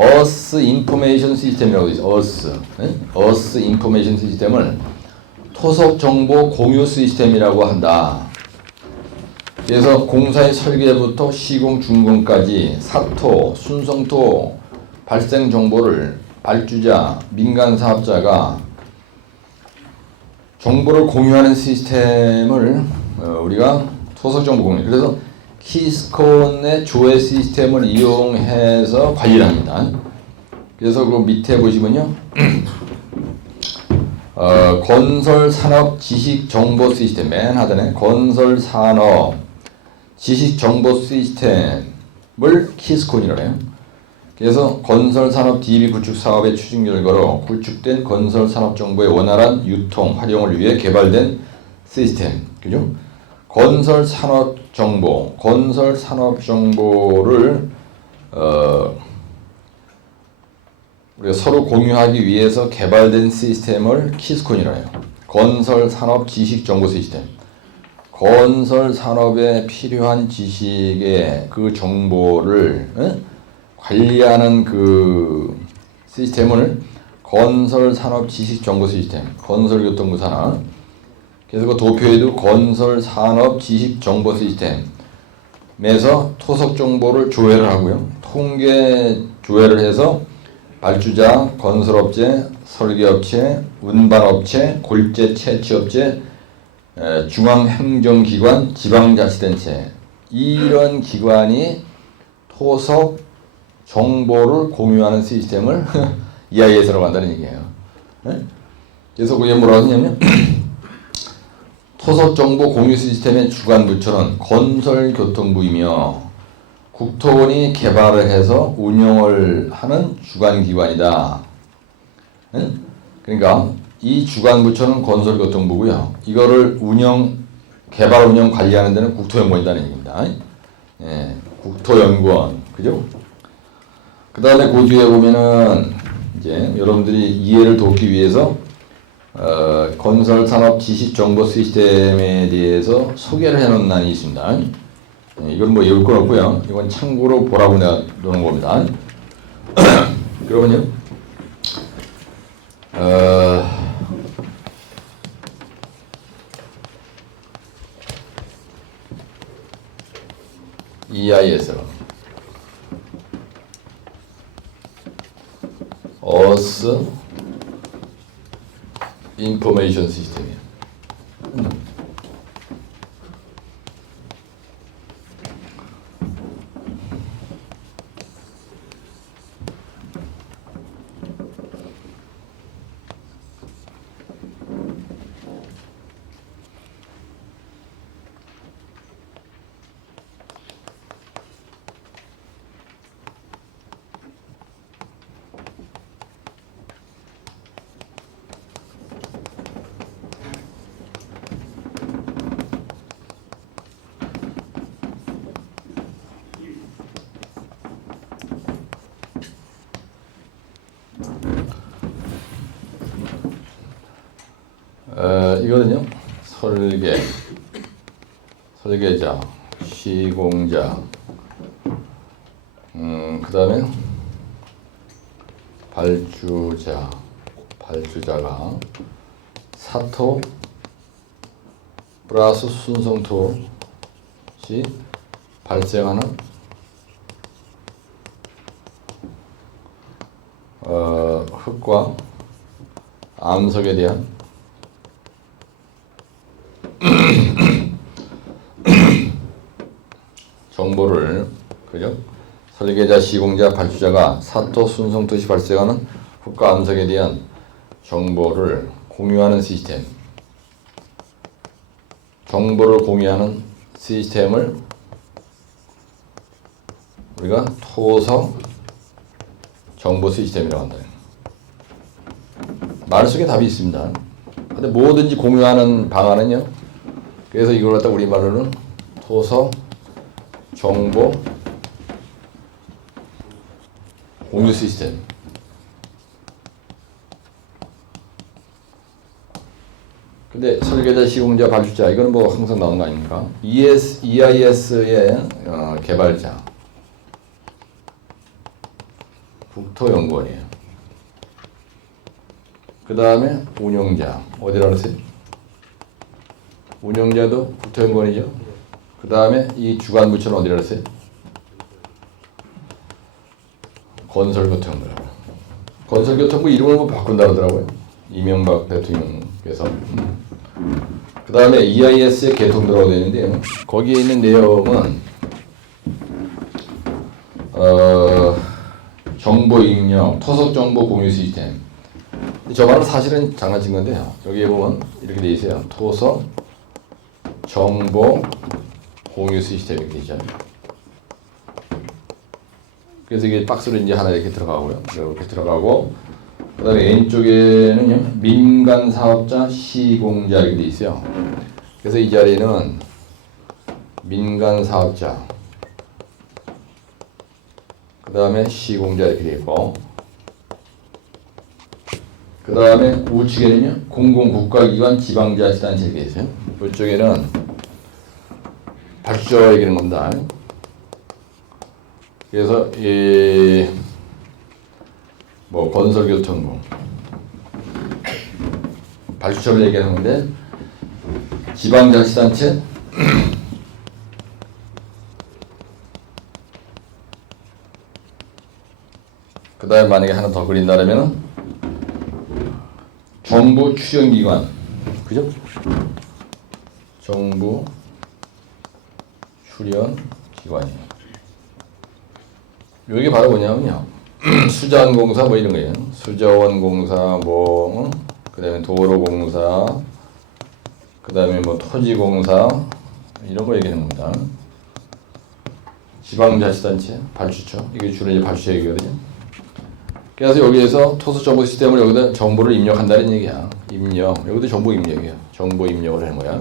Earth Information System이라고 있어요. Earth Information System을 토속 정보 공유 시스템이라고 한다. 그래서 공사의 설계부터 시공 준공까지 사토, 순성토 발생 정보를 발주자, 민간 사업자가 정보를 공유하는 시스템을 우리가 토속 정보 공유. 그래서 키스콘의 조회 시스템을 이용해서 관리를 합니다. 그래서 그 밑에 보시면요. 건설 산업 지식 정보 시스템 맨 하단에 건설 산업 지식 정보 시스템을 키스콘이라고 해요. 그래서 건설 산업 DB 구축 사업의 추진 결과로 구축된 건설 산업 정보의 원활한 유통 활용을 위해 개발된 시스템. 그죠? 건설 산업 정보를 우리가 서로 공유하기 위해서 개발된 시스템을 키스콘이라고 해요. 건설 산업 지식 정보 시스템. 건설 산업에 필요한 지식의 그 정보를 관리하는 그 시스템을 건설 산업 지식 정보 시스템, 건설교통부 산업. 그래서 그 도표에도 건설 산업 지식 정보 시스템에서 토속 정보를 조회를 하고요. 통계 조회를 해서 발주자, 건설업체, 설계업체, 운반업체, 골재 채취업체, 중앙행정기관, 지방자치단체 이런 기관이 토속 정보를 공유하는 시스템을 EIS라고 한다는 얘기예요. 그래서 그게 뭐라고 하냐면 토속 정보 공유 시스템의 주관 부처는 건설교통부이며 국토원이 개발을 해서 운영을 하는 주관기관이다. 그러니까 이 주관 부처는 건설교통부고요. 이거를 개발 운영 관리하는 데는 국토연구원이라는 얘기입니다. 예, 국토연구원, 그죠? 그 다음에 그 뒤에 보면은 이제 여러분들이 이해를 돕기 위해서 건설산업 지식정보 시스템에 대해서 소개를 해놓은 난이 있습니다. 이건 뭐 외울 건 없고요. 이건 참고로 보라고 내가 놓은 겁니다. 그러면요. EIS Earth Information System이에요. 이거는요, 설계자, 시공자, 그 다음에 발주자가 사토 플러스 순성토 시 발생하는 흙과 암석에 대한 정보를, 그죠? 설계자, 시공자, 발주자가 사토, 순성토 시 발생하는 흙과 암석에 대한 정보를 공유하는 시스템. 정보를 공유하는 시스템을 우리가 토속 정보 시스템이라고 한다. 말 속에 답이 있습니다. 근데 뭐든지 공유하는 방안은요. 그래서 이걸 갖다 우리말로는 토속 정보 공유 시스템. 근데 설계자, 시공자, 발주자 이거는 뭐 항상 나오는 거 아닙니까? EIS의 개발자, 국토연구원이에요. 그 다음에 운영자 어디라 그랬어요? 운영자도 국토연구원이죠. 그 다음에 이 주관 부처는 어디라 그랬어요? 건설교통부. 건설교통부 이름을 뭐 바꾼다 그러더라고요. 이명박 대통령께서. 그 다음에 EIS의 개통도라고 되어 있는데 거기에 있는 내용은 정보 입력, 토속 정보 공유 시스템. 저 말은 사실은 장난친 건데요. 여기에 보면 이렇게 돼 있어요. 토속 정보 공유 시스템 이렇게 있잖아요. 그래서 이게 박스로 이제 하나 이렇게 들어가고요. 이렇게 들어가고, 그 다음에 왼쪽에는요, 민간 사업자, 시공자 이렇게 돼 있어요. 그래서 이 자리는 민간 사업자, 그 다음에 시공자 이렇게 돼 있고, 그 다음에 우측에는요, 공공국가기관, 지방자치단체 이렇게 있어요. 이쪽에는 발주자 얘기하는 겁니다. 그래서 뭐 건설교통부 발주처를 얘기하는 건데 지방자치단체 그 다음에 만약에 하나 더 그린다면 정부 출연기관 그죠? 정부 출연기관이에요. 이게 바로 뭐냐면요. 수자원공사 뭐 이런 거예요. 수자원공사 뭐 그다음에 도로공사 그다음에 뭐 토지공사 이런 거 얘기하는 겁니다. 지방자치단체 발주처 이게 주로 이제 발주처 얘기거든요. 그래서 여기에서 토속정보 시스템을 여기다 정보를 입력한다는 얘기야. 입력 여기도 정보 입력이야. 정보 입력을 하는 거야.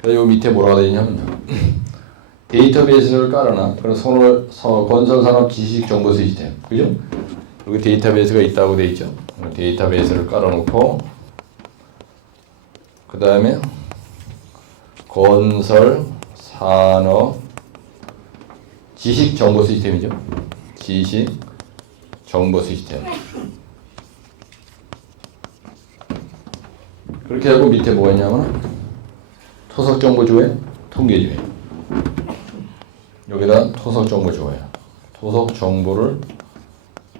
그래서 요 밑에 뭐라고 되어 있냐면요. 데이터베이스를 깔아놔. 그럼 건설산업 지식정보 시스템. 그죠? 여기 데이터베이스가 있다고 돼 있죠. 데이터베이스를 깔아놓고, 그 다음에 건설산업 지식정보 시스템이죠. 지식정보 시스템. 그렇게 하고 밑에 뭐가 있냐면 토속정보조회, 통계조회. 여기다 토속정보 조회. 토속정보를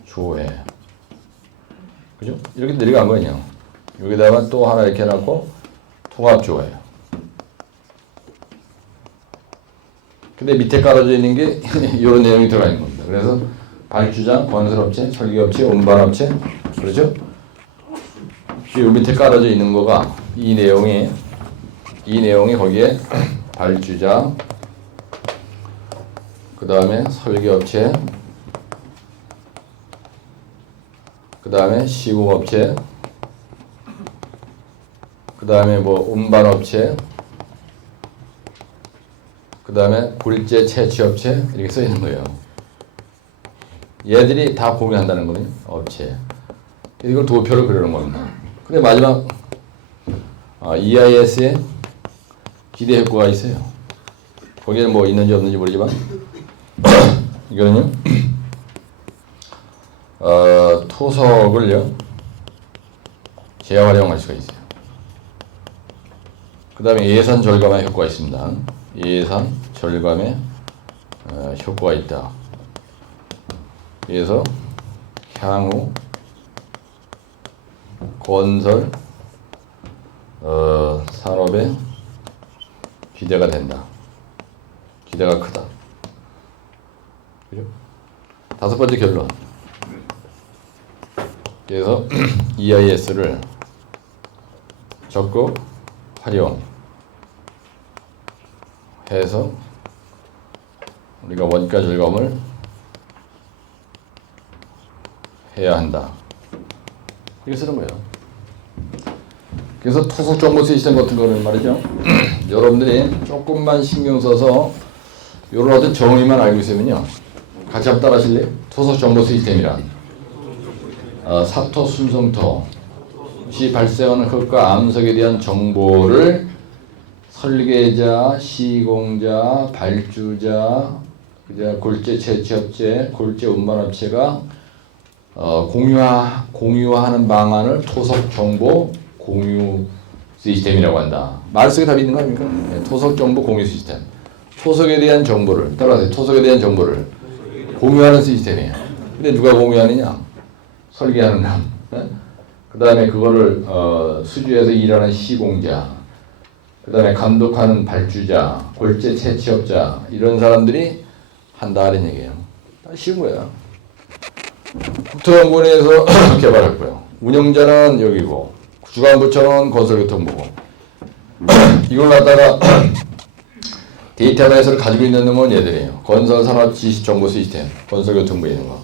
조회. 그죠? 이렇게 내려간 거예요. 여기다가 또 하나 이렇게 해놓고 통합조회. 근데 밑에 깔아져 있는 게 이런 내용이 들어가 있는 겁니다. 그래서 발주자, 건설업체, 설계업체, 운반업체. 그렇죠? 이 밑에 깔아져 있는 거가 이 내용이 거기에 발주자, 그 다음에 설계업체, 그 다음에 시공업체, 그 다음에 뭐 운반업체, 그 다음에 굴재 채취업체 이렇게 써 있는 거예요. 얘들이 다 공유한다는 거거든요. 업체. 이걸 도표를 그리는 겁니다. 근데 마지막 EIS에 기대 효과가 있어요. 거기에 뭐 있는지 없는지 모르지만 이거는요. 토속을요. 재활용할 수가 있어요. 그 다음에 예산 절감의 효과가 있습니다. 예산 절감의 효과가 있다. 그래서 향후 건설 산업에 기대가 된다. 기대가 크다. 그죠? 다섯 번째 결론. 그래서 EIS를 적극 활용해서 우리가 원가 절감을 해야 한다. 이렇게 쓰는 거예요. 그래서 토속 정보 시스템 같은 거는 말이죠. 여러분들이 조금만 신경 써서 이런 어떤 정의만 알고 있으면요. 같이 한번 따라 하실래요? 토속 정보 시스템이란 사토 순성토 시 발생하는 흙과 암석에 대한 정보를 설계자, 시공자, 발주자, 굴재 채취업체, 굴재 운반업체가 공유하는 방안을 토속 정보 공유 시스템이라고 한다. 말 속에 답이 있는 거 아닙니까? 네, 토속 정보 공유 시스템. 토속에 대한 정보를 따라서 토속에 대한 정보를 공유하는 시스템이에요. 근데 누가 공유하느냐? 설계하는 사람. 네? 그 다음에 그거를 수주에서 일하는 시공자, 그 다음에 감독하는 발주자, 골재 채취업자 이런 사람들이 한다는 얘기예요. 다 쉬운 거야. 국토연구원에서 개발했고요. 운영자는 여기고 주관부처는 건설교통부고 이걸 갖다가 데이터베이스를 가지고 있는 놈은 얘들이에요. 건설산업지식정보시스템, 건설교통부에 있는 거.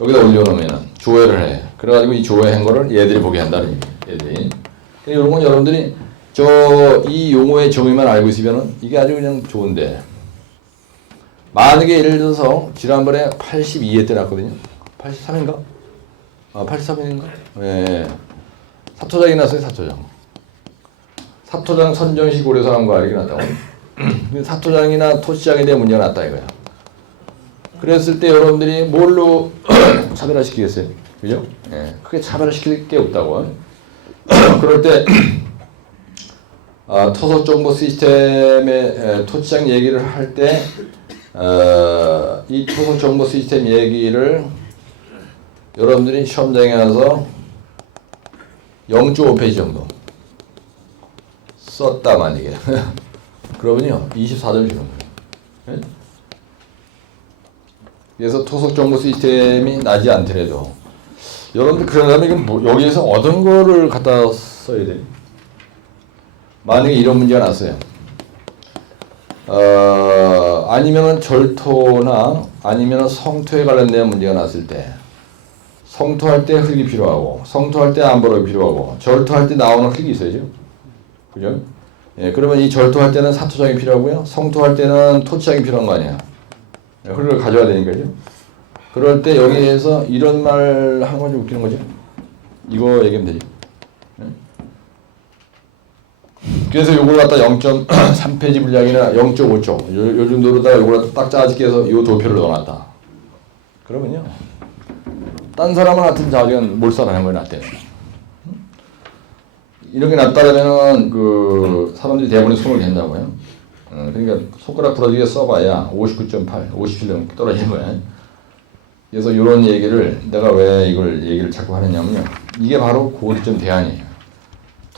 여기다 올려놓으면 조회를 해. 그래가지고 이 조회한 거를 얘들이 보게 한다는 얘기예요. 얘들이. 이런 건 여러분들이 이 용어의 정의만 알고 있으면 이게 아주 그냥 좋은데 만약에 예를 들어서 지난번에 82회 때 났거든요. 83인가? 83인가? 네. 사토장이 났어요. 사토장 선정시 고려사항과 이렇게 났다고. 사토장이나 토시장에 대한 문제가 났다 이거야. 그랬을 때 여러분들이 뭘로 차별화시키겠어요? 그죠? 예, 크게 차별화시킬 게 없다고. 그럴 때 토속정보 시스템의 토지장 얘기를 할 때 이 토속정보 시스템 얘기를 여러분들이 시험장에 가서 0.5페이지 정도 썼다 만약에 그러면요 24점 주는 거예요. 네? 그래서 토속정보 시스템이 나지 않더라도 여러분들 그러려면 이건 뭐 여기에서 얻은 거를 갖다 써야 돼요. 만약에 이런 문제가 났어요. 아니면은 절토나 아니면은 성토에 관련된 문제가 났을 때 성토할 때 흙이 필요하고 성토할 때 암버럭이 필요하고 절토할 때 나오는 흙이 있어야죠. 그죠? 예, 그러면 이 절토할 때는 사토장이 필요하고요. 성토할 때는 토지장이 필요한 거 아니에요. 예, 흙을 가져야 되니까요. 그럴 때 여기에서 이런 말 하는 건 좀 웃기는 거죠. 이거 얘기하면 되죠. 예? 그래서 요걸 갖다 0.3페이지 분량이나 0.5초 요 정도로다가 요걸 딱 짜집게 해서 요 도표를 넣어놨다. 그러면요. 딴 사람은 하여튼 자기는 몰살하는 거에 낫대요. 이렇게 낫다라면은 그 사람들이 대부분이 손을 댄다고요. 그러니까 손가락 부러지게 써봐야 59.8, 57점 떨어지는 거야. 그래서 이런 얘기를 내가 왜 이걸 얘기를 자꾸 하느냐면요. 이게 바로 고도점 대안이에요.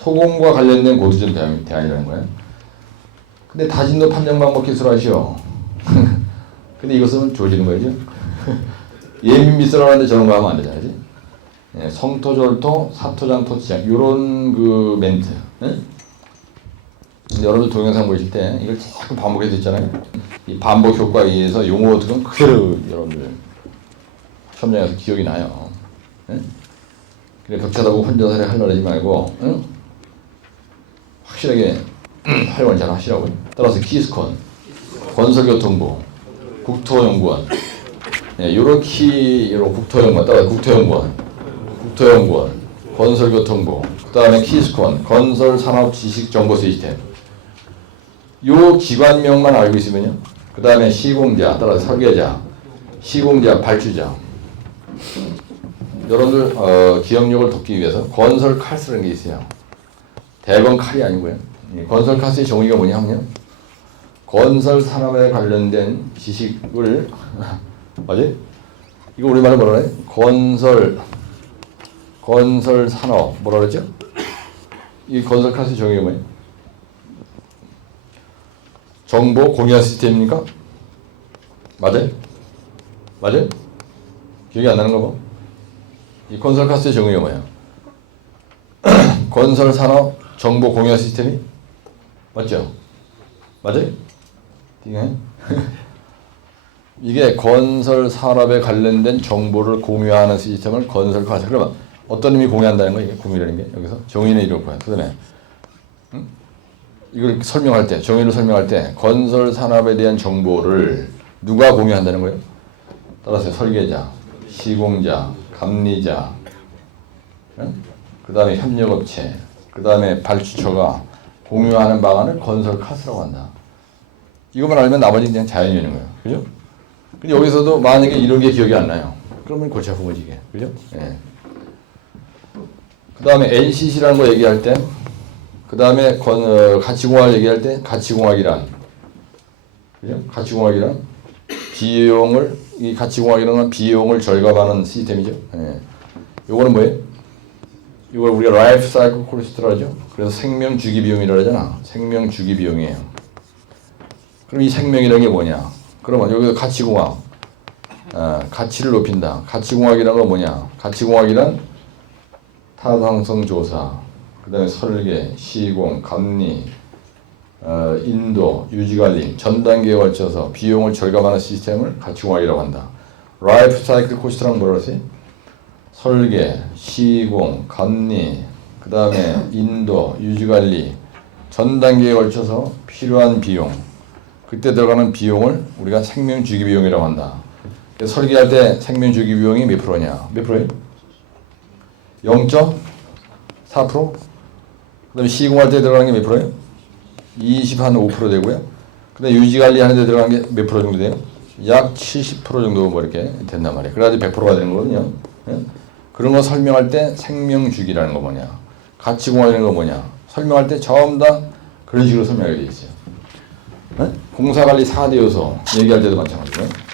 토공과 관련된 고도점 대안이라는 거예요. 근데 다진도 판정 방법 기술하시오. 근데 이것은 조지는 거죠. 예민 미술하는데 저런 거 하면 안 되잖아요. 예, 성토절토, 사토장, 토지장 요런 그 멘트. 예? 여러분들 동영상 보실 때 이걸 자꾸 반복해서 있잖아요. 이 반복 효과에 의해서 용어 어떻게 그대로 여러분들 시험장에서 기억이 나요. 예? 그래 벽차다고 혼자서 하려고 말고 응? 확실하게 활용을 잘 하시라고요. 따라서 키스콘, 건설교통부, 국토연구원 예, 요런 국토연구원, 따라서 국토연구원, 건설교통부, 그 다음에 키스콘, 건설산업지식정보시스템 요 기관명만 알고 있으면요. 그 다음에 시공자, 따라서 설계자, 시공자, 발주자 여러분들 기억력을 돕기 위해서 건설 카스라는 게 있어요. 대건 칼이 아니고요. 건설 카스의 정의가 뭐냐면요. 건설 산업에 관련된 지식을 맞지? 이거 우리말로 뭐라 그래? 건설 산업 뭐라 그랬죠? 이 건설 카스의 정의가 뭐예요? 정보 공유한 시스템입니까? 맞아요? 맞아요? 기억이 안 나는 거 봐. 이 건설 카스의 정의가 뭐야? 건설 산업 정보 공유한 시스템이 맞죠? 맞아요? 이게 건설 산업에 관련된 정보를 공유하는 시스템을 건설 카스. 그러면 어떤 의미 공유한다는 거예요? 이게 공유라는 게 여기서 정의는 이렇고요. 그다음에 이걸 설명할 때 정의를 설명할 때 건설 산업에 대한 정보를 누가 공유한다는 거예요? 따라서 설계자, 시공자, 감리자, 그 다음에 협력업체, 그 다음에 발주처가 공유하는 방안을 건설 카스라고 한다. 이것만 알면 나머지는 그냥 자연인인 거예요. 그죠? 근데 여기서도 만약에 이런 게 기억이 안 나요. 그러면 골치 아픈 거지 이게. 그죠? 예. 그 다음에 NCC라는 거 얘기할 때, 그 다음에 가치공학 얘기할 때, 가치공학이란, 그죠? 가치공학이란 비용을, 이 가치공학이라는 건 비용을 절감하는 시스템이죠. 예. 요거는 뭐예요? 이걸 우리가 라이프 사이클 코스트라고 하죠. 그래서 생명 주기 비용이라고 하잖아. 생명 주기 비용이에요. 그럼 이 생명이라는 게 뭐냐? 그러면 여기서 가치공학, 가치를 높인다. 가치공학이라는 건 뭐냐? 가치공학이란 타당성 조사, 그 다음에 설계, 시공, 감리, 인도, 유지관리, 전 단계에 걸쳐서 비용을 절감하는 시스템을 가치공학이라고 한다. 라이프 사이클 코스트라는 뭐라고 했어요? 설계, 시공, 감리, 그 다음에 인도, 유지관리, 전 단계에 걸쳐서 필요한 비용, 그때 들어가는 비용을 우리가 생명주기 비용이라고 한다. 그래서 설계할 때 생명주기 비용이 몇 프로냐? 몇 프로예요? 0.4%? 그 다음에 시공할 때 들어가는 게 몇 프로예요? 25% 되고요. 그 다음에 유지관리 하는 데 들어가는 게 몇 프로 정도 돼요? 약 70% 정도 뭐 이렇게 된단 말이에요. 그래야지 100%가 되는 거거든요. 예? 그런 거 설명할 때 생명주기라는 거 뭐냐? 가치공학이라는 거 뭐냐? 설명할 때 전부 다 그런 식으로 설명하게 돼 있어요. 예? 공사관리 4대 요소 얘기할 때도 마찬가지고요.